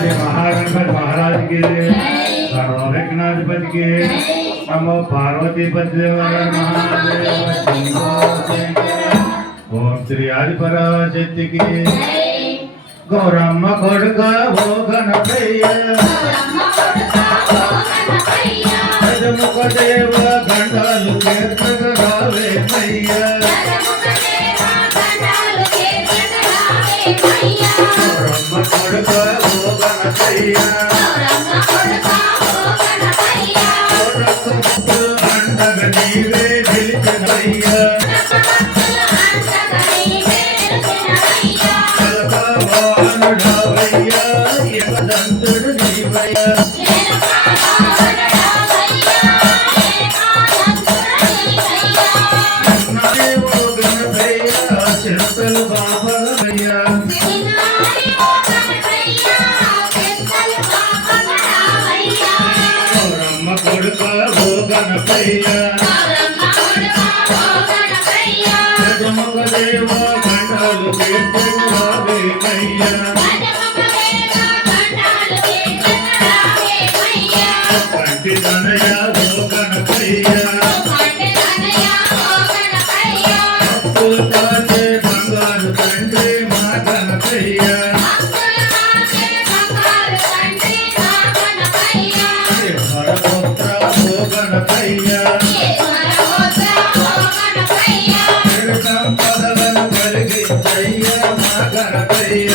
శ్రీ మహాగణపతి మహారాజుకి సర్వవిఘ్నాధిపతికి నమో పార్వతీపతి మహాదేవ ఓం శ్రీ ఆదిపరాశక్తికి గౌరమ్మ కొడుక ఓ గణపయ్య గజముఖ దేవ గండాలు రావే మయ్య గౌరమ్మ కొడుక ఓ గణపయ్య అండగ నీవే నిలిచినయ్య దేవ గండాలు పంటి తనయ ఓ గణపయ్య కాచే బంగారు తండ్రి మా గణపయ్య హరపుత్ర ఓ గణపయ్య సంపదలను కలిగించయ్య మా గణపయ్య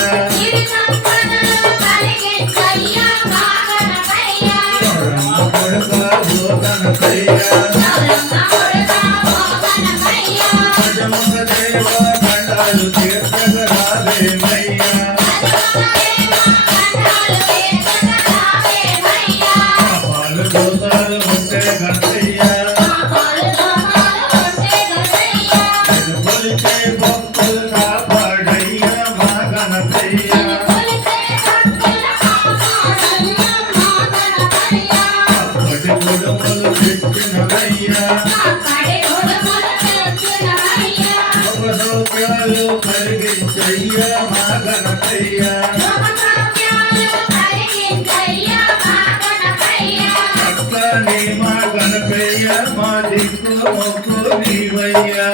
మా దిక్కు మొక్కు నీవయ్యా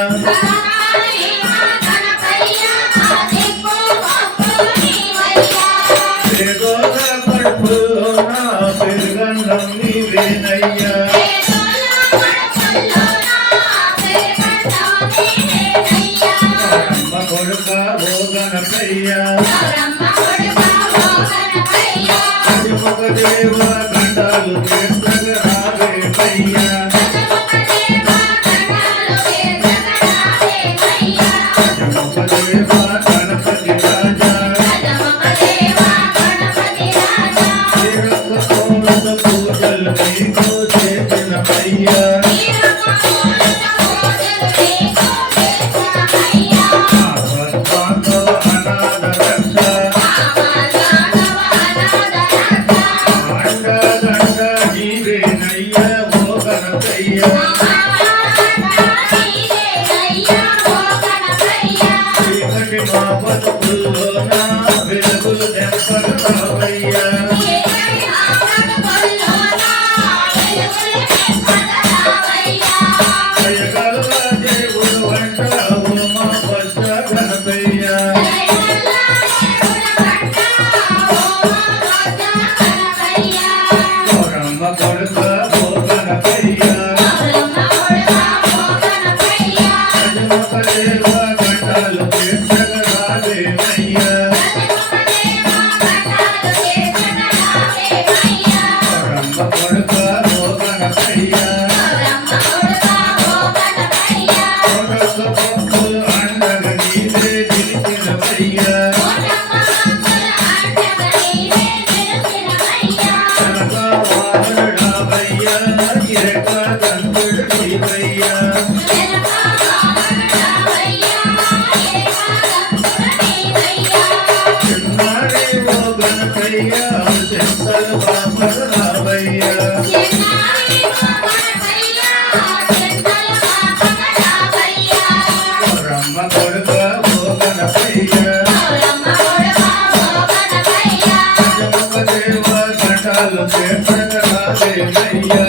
కడుపులో నా పెరుగన్నం నీవేనయ్యా కొడుక ఓ గణపయ్యా దేవ గండాలు రావే పయ్యా గణపతి రాజా పూజలు నీకు చేసిన పయ్యా మంగళం చేర్చగరాలేదయ్యా